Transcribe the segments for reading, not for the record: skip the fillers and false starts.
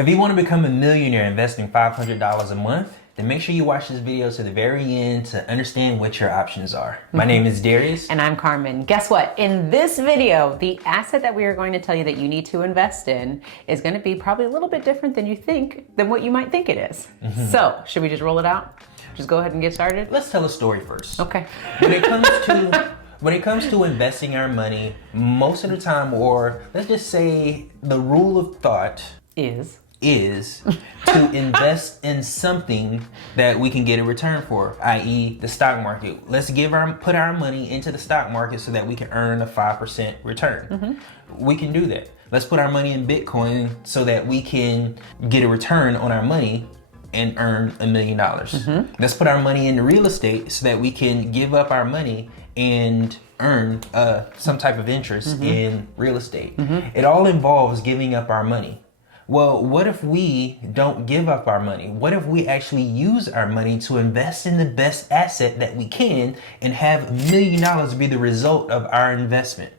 If you want to become a millionaire investing $500 a month, then make sure you watch this video to the very end to understand what your options are. My name is Darius. And I'm Carmen. Guess what? In this video, the asset that we are going to tell you that you need to invest in is going to be probably a little bit different than what you might think it is. So, should we just roll it out? Just go ahead and get started? Let's tell a story first. Okay. When it comes to investing our money, most of the time, or let's just say the rule of thought is to invest in something that we can get a return for, i.e. the stock market. Let's put our money into the stock market so that we can earn a 5% return. We can do that. Let's put our money in Bitcoin so that we can get a return on our money and earn $1 million. Let's put our money into real estate so that we can give up our money and earn some type of interest in real estate. It all involves giving up our money. Well, what if we don't give up our money? What if we actually use our money to invest in the best asset that we can and have $1 million be the result of our investment?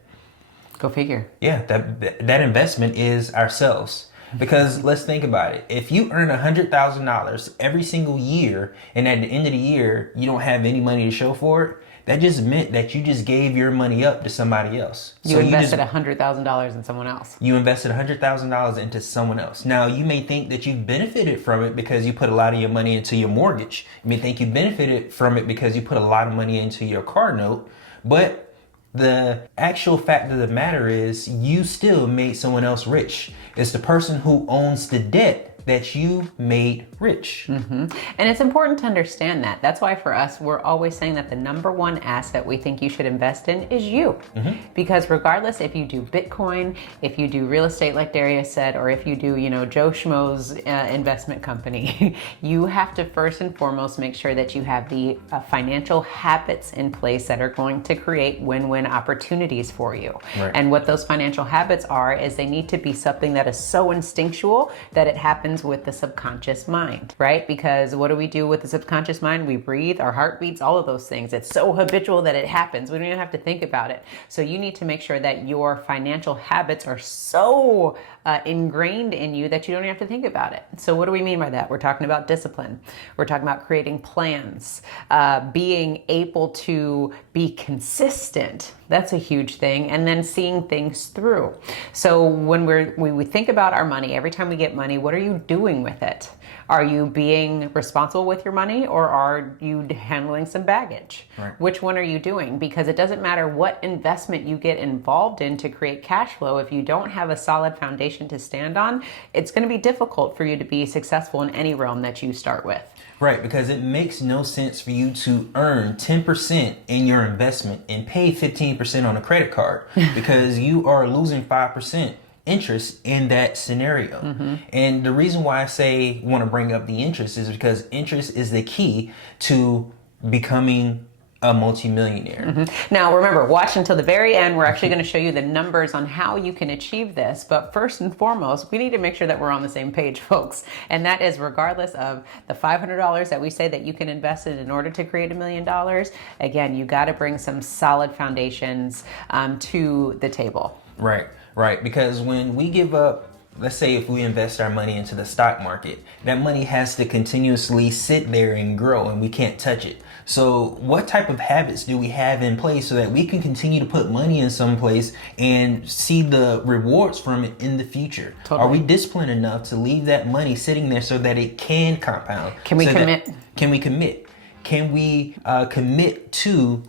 Go figure. Yeah, that investment is ourselves. Because let's think about it. If you earn $100,000 every single year and at the end of the year, you don't have any money to show for it, that just meant that you just gave your money up to somebody else. You invested $100,000 in someone else. You invested $100,000 into someone else. Now, you may think that you benefited from it because you put a lot of your money into your mortgage. You may think you benefited from it because you put a lot of money into your car note. But the actual fact of the matter is you still made someone else rich. It's the person who owns the debt that you made rich. And it's important to understand that. That's why for us, we're always saying that the number one asset we think you should invest in is you. Because regardless if you do Bitcoin, if you do real estate like Darius said, or if you do, Joe Schmo's investment company, you have to first and foremost make sure that you have the financial habits in place that are going to create win-win opportunities for you. Right. And what those financial habits are is they need to be something that is so instinctual that it happens with the subconscious mind, right? Because what do we do with the subconscious mind? We breathe, our heart beats, all of those things. It's so habitual that it happens. We don't even have to think about it. So you need to make sure that your financial habits are so ingrained in you that you don't even have to think about it. So what do we mean by that? We're talking about discipline. We're talking about creating plans, being able to be consistent. That's a huge thing. And then seeing things through. So when we think about our money, every time we get money, what are you doing with it? Are you being responsible with your money, or are you handling some baggage? Right. Which one are you doing? Because it doesn't matter what investment you get involved in to create cash flow. If you don't have a solid foundation to stand on, it's going to be difficult for you to be successful in any realm that you start with. Right, because it makes no sense for you to earn 10% in your investment and pay 15% on a credit card because you are losing 5% interest in that scenario. And the reason why I want to bring up the interest is because interest is the key to becoming a multimillionaire. Now, remember, watch until the very end. We're actually going to show you the numbers on how you can achieve this. But first and foremost, we need to make sure that we're on the same page, folks. And that is regardless of the $500 that we say that you can invest in order to create $1 million. Again, you got to bring some solid foundations to the table. Right. Because when we give up, let's say if we invest our money into the stock market, that money has to continuously sit there and grow and we can't touch it. So what type of habits do we have in place so that we can continue to put money in some place and see the rewards from it in the future? Totally. Are we disciplined enough to leave that money sitting there so that it can compound? Can we commit? Can we commit? Can we commit to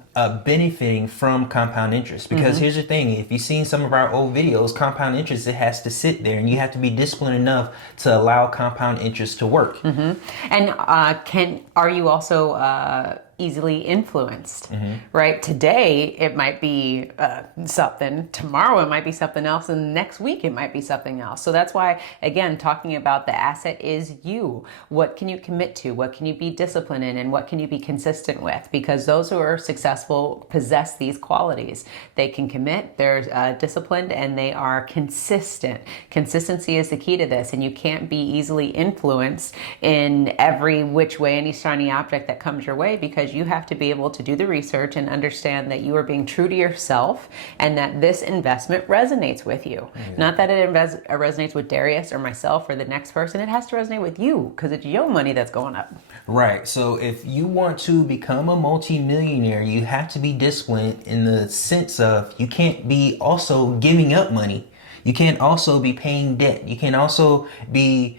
benefiting from compound interest? Because here's the thing, if you've seen some of our old videos, compound interest, it has to sit there and you have to be disciplined enough to allow compound interest to work. And are you also easily influenced, right? Today, it might be something, tomorrow it might be something else, and next week it might be something else. So that's why, again, talking about the asset is you. What can you commit to? What can you be disciplined in? And what can you be consistent with? Because those who are successful possess these qualities. They can commit, they're disciplined, and they are consistent. Consistency is the key to this, and you can't be easily influenced in every which way, any shiny object that comes your way, because because you have to be able to do the research and understand that you are being true to yourself and that this investment resonates with you. Not that it resonates with Darius or myself or the next person. It has to resonate with you because it's your money that's going up. Right. So if you want to become a multi-millionaire, you have to be disciplined in the sense of you can't be also giving up money. You can't also be paying debt. You can also be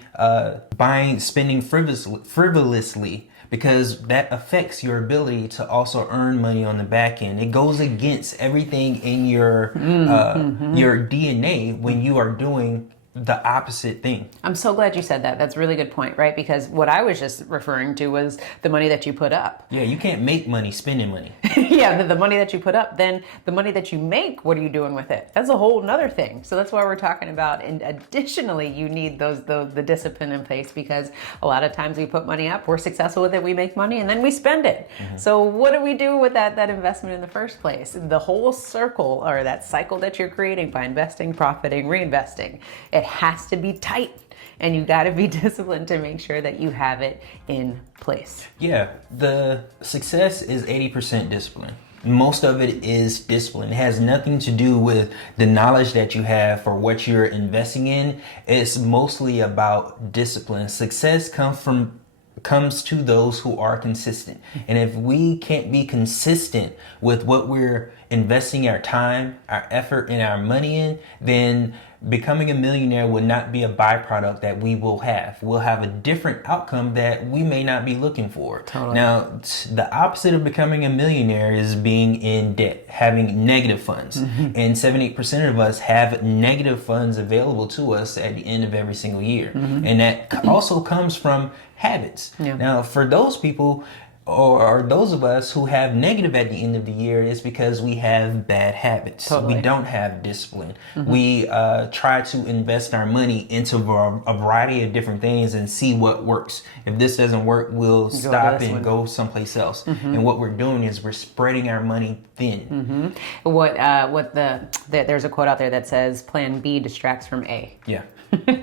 spending frivolously, because that affects your ability to also earn money on the back end. It goes against everything in your DNA when you are doing the opposite thing. I'm so glad you said that. That's a really good point, right? Because what I was just referring to was the money that you put up. Yeah, you can't make money spending money. Yeah, the money that you put up, then the money that you make, what are you doing with it? That's a whole nother thing. So that's why we're talking about, and additionally, you need the discipline in place, because a lot of times we put money up, we're successful with it, we make money, and then we spend it. So what do we do with that investment in the first place? The whole circle, or that cycle that you're creating by investing, profiting, reinvesting, it has to be tight. And you got to be disciplined to make sure that you have it in place. Yeah, the success is 80% discipline. Most of it is discipline. It has nothing to do with the knowledge that you have for what you're investing in. It's mostly about discipline. Success comes to those who are consistent. And if we can't be consistent with what we're investing our time, our effort, and our money in, then becoming a millionaire would not be a byproduct that we will have. We'll have a different outcome that we may not be looking for. Totally. Now, the opposite of becoming a millionaire is being in debt, having negative funds. And 78% of us have negative funds available to us at the end of every single year. And that also comes from habits. Yeah. Now, for those people, or those of us who have negative at the end of the year, is because we have bad habits. Totally. We don't have discipline. We try to invest our money into a variety of different things and see what works. If this doesn't work, we'll stop and go someplace else. And what we're doing is we're spreading our money thin. There's a quote out there that says plan B distracts from A. Yeah.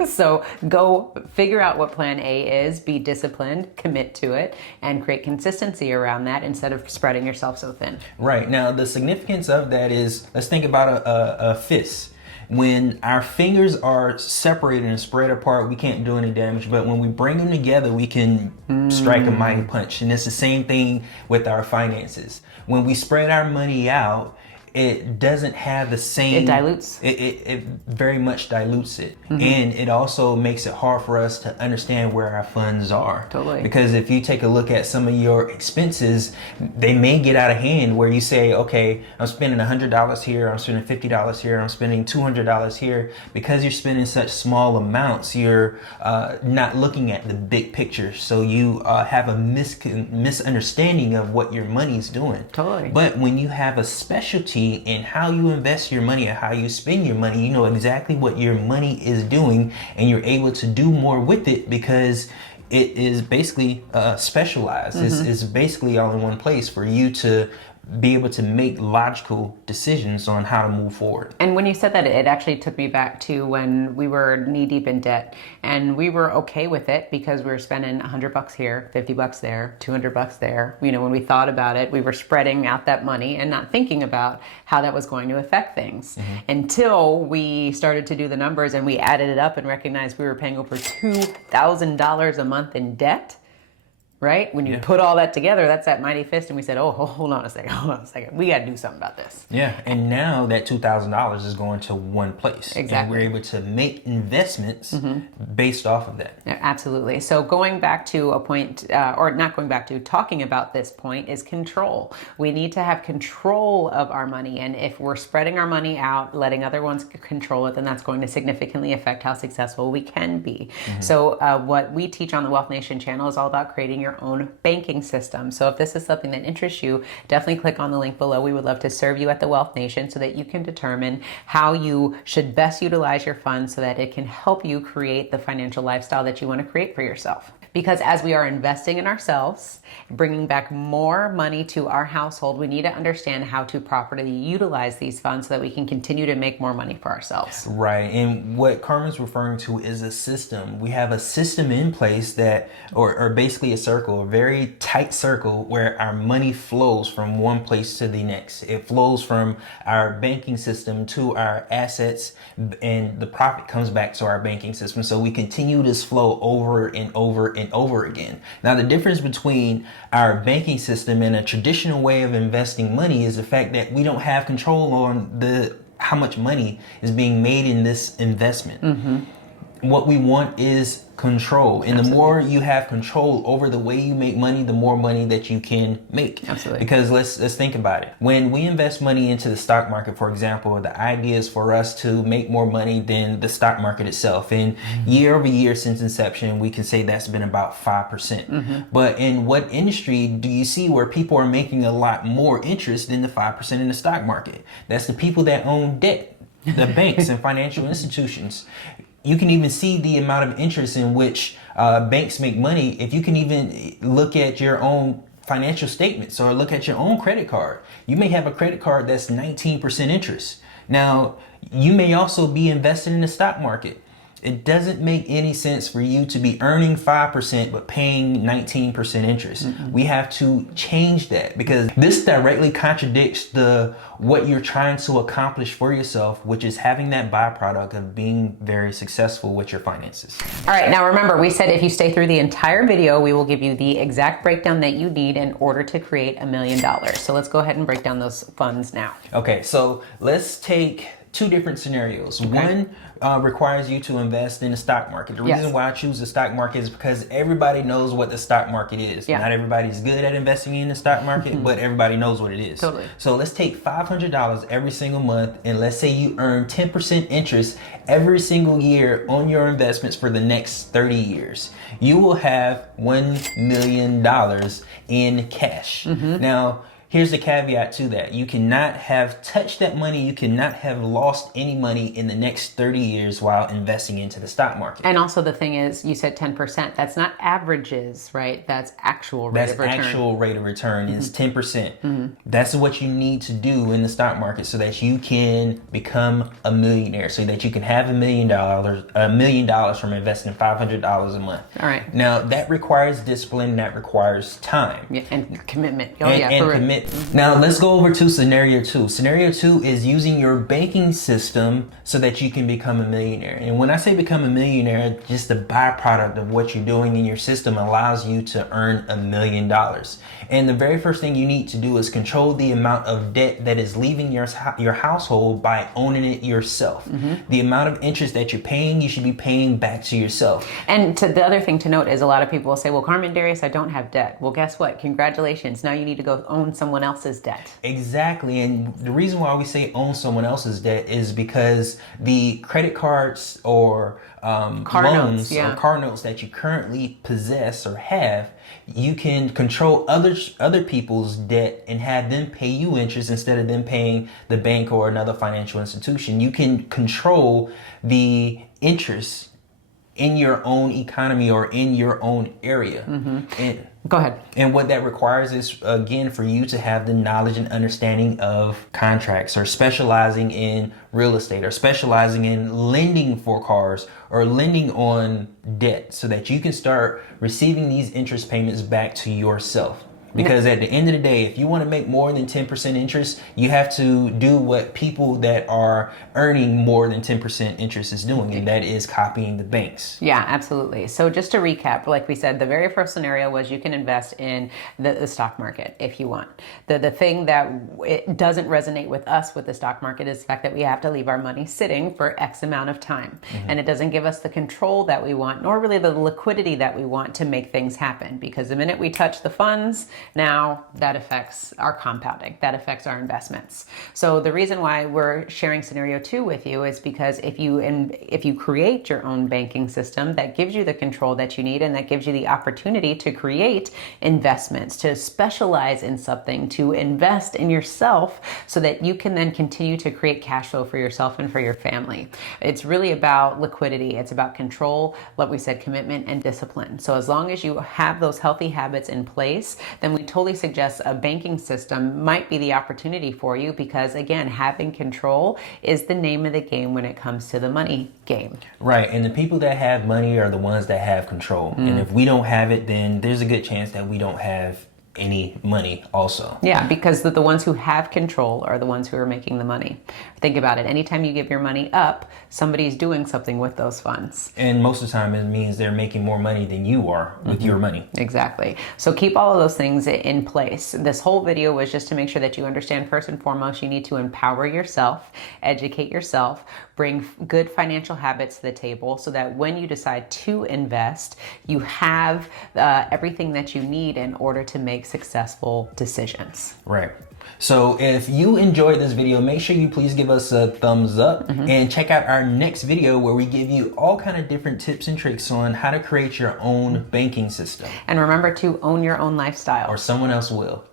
So go figure out what plan A is, be disciplined, commit to it, and create consistency around that instead of spreading yourself so thin. Right. Now, the significance of that is, let's think about a fist. When our fingers are separated and spread apart, we can't do any damage. But when we bring them together, we can strike a mighty punch. And it's the same thing with our finances. When we spread our money out, it doesn't have the same... It dilutes. It very much dilutes it. And it also makes it hard for us to understand where our funds are. Totally. Because if you take a look at some of your expenses, they may get out of hand where you say, okay, I'm spending $100 here, I'm spending $50 here, I'm spending $200 here. Because you're spending such small amounts, you're not looking at the big picture. So you have a misunderstanding of what your money is doing. Totally. But when you have a specialty in how you invest your money and how you spend your money, you know exactly what your money is doing, and you're able to do more with it because it is basically specialized. It's basically all in one place for you to be able to make logical decisions on how to move forward. And when you said that, it actually took me back to when we were knee deep in debt, and we were okay with it because we were spending $100 here, $50 there, $200 there. You know, when we thought about it, we were spreading out that money and not thinking about how that was going to affect things until we started to do the numbers and we added it up and recognized we were paying over $2,000 a month in debt. Right? When you put all that together, that's that mighty fist. And we said, oh, hold on a second. We got to do something about this. Yeah. And now that $2,000 is going to one place. Exactly. And we're able to make investments based off of that. Yeah, absolutely. So going back to a point, or not going back to, talking about this point is control. We need to have control of our money. And if we're spreading our money out, letting other ones control it, then that's going to significantly affect how successful we can be. So what we teach on the Wealth Nation channel is all about creating your own banking system. So if this is something that interests you, definitely click on the link below. We would love to serve you at the Wealth Nation so that you can determine how you should best utilize your funds so that it can help you create the financial lifestyle that you want to create for yourself. Because as we are investing in ourselves, bringing back more money to our household, we need to understand how to properly utilize these funds so that we can continue to make more money for ourselves. Right. And what Carmen's referring to is a system. We have a system in place that, or basically a circle, a very tight circle where our money flows from one place to the next. It flows from our banking system to our assets, and the profit comes back to our banking system. So we continue this flow over and over and over again. Now, the difference between our banking system and a traditional way of investing money is the fact that we don't have control on how much money is being made in this investment. What we want is control. And the more you have control over the way you make money, the more money that you can make. Absolutely. Because let's think about it. When we invest money into the stock market, for example, the idea is for us to make more money than the stock market itself. And year over year since inception, we can say that's been about 5%. But in what industry do you see where people are making a lot more interest than the 5% in the stock market? That's the people that own debt, the banks and financial institutions. You can even see the amount of interest in which banks make money. If you can even look at your own financial statements or look at your own credit card, you may have a credit card that's 19% interest. Now, you may also be invested in the stock market. It doesn't make any sense for you to be earning 5% but paying 19% interest. We have to change that because this directly contradicts what you're trying to accomplish for yourself, which is having that byproduct of being very successful with your finances. All right, now remember, we said if you stay through the entire video, we will give you the exact breakdown that you need in order to create $1 million. So let's go ahead and break down those funds now. Okay, so let's take two different scenarios. One requires you to invest in the stock market. The reason why I choose the stock market is because everybody knows what the stock market is. Not everybody's good at investing in the stock market, but everybody knows what it is. Totally. So let's take $500 every single month, and let's say you earn 10% interest every single year on your investments for the next 30 years. You will have $1 million in cash. Now, here's the caveat to that. You cannot have touched that money. You cannot have lost any money in the next 30 years while investing into the stock market. And also the thing is, you said 10%. That's not averages, right? That's actual rate of return. That's actual rate of return is 10%. That's what you need to do in the stock market so that you can become a millionaire, so that you can have $1 million from investing $500 a month. All right. Now, that requires discipline. That requires time. Yeah, and commitment. And commitment. Now let's go over to scenario 2. Scenario 2 is using your banking system so that you can become a millionaire. And when I say become a millionaire, just the byproduct of what you're doing in your system allows you to earn $1 million. And the very first thing you need to do is control the amount of debt that is leaving your household by owning it yourself. The amount of interest that you're paying, you should be paying back to yourself. And the other thing to note is a lot of people will say, well, Carmen Darius, I don't have debt. Well, guess what? Congratulations. Now you need to go own someone else's debt. Exactly. And the reason why we say own someone else's debt is because the credit cards or car notes that you currently possess or have, you can control other people's debt and have them pay you interest instead of them paying the bank or another financial institution. You can control the interest in your own economy or in your own area. And go ahead. And what that requires is, again, for you to have the knowledge and understanding of contracts, or specializing in real estate, or specializing in lending for cars, or lending on debt, so that you can start receiving these interest payments back to yourself. Because at the end of the day, if you want to make more than 10% interest, you have to do what people that are earning more than 10% interest is doing, and that is copying the banks. Yeah, absolutely. So just to recap, like we said, the very first scenario was you can invest in the stock market if you want. The thing that it doesn't resonate with us with the stock market is the fact that we have to leave our money sitting for X amount of time. And it doesn't give us the control that we want, nor really the liquidity that we want to make things happen. Because the minute we touch the funds, Now that affects our compounding, that affects our investments. So the reason why we're sharing scenario 2 with you is because if you create your own banking system, that gives you the control that you need, and that gives you the opportunity to create investments, to specialize in something, to invest in yourself so that you can then continue to create cash flow for yourself and for your family. It's really about liquidity. It's about control, like we said, commitment and discipline. So as long as you have those healthy habits in place, then we totally suggest a banking system might be the opportunity for you, because again, having control is the name of the game when it comes to the money game. Right. And the people that have money are the ones that have control. And if we don't have it, then there's a good chance that we don't have any money also. Yeah, because the ones who have control are the ones who are making the money. Think about it. Anytime you give your money up, somebody's doing something with those funds. And most of the time it means they're making more money than you are with your money. Exactly. So keep all of those things in place. This whole video was just to make sure that you understand, first and foremost, you need to empower yourself, educate yourself, bring good financial habits to the table so that when you decide to invest, you have everything that you need in order to make successful decisions. Right. So if you enjoyed this video, make sure you please give us a thumbs up and check out our next video where we give you all kind of different tips and tricks on how to create your own banking system. And remember to own your own lifestyle. Or someone else will.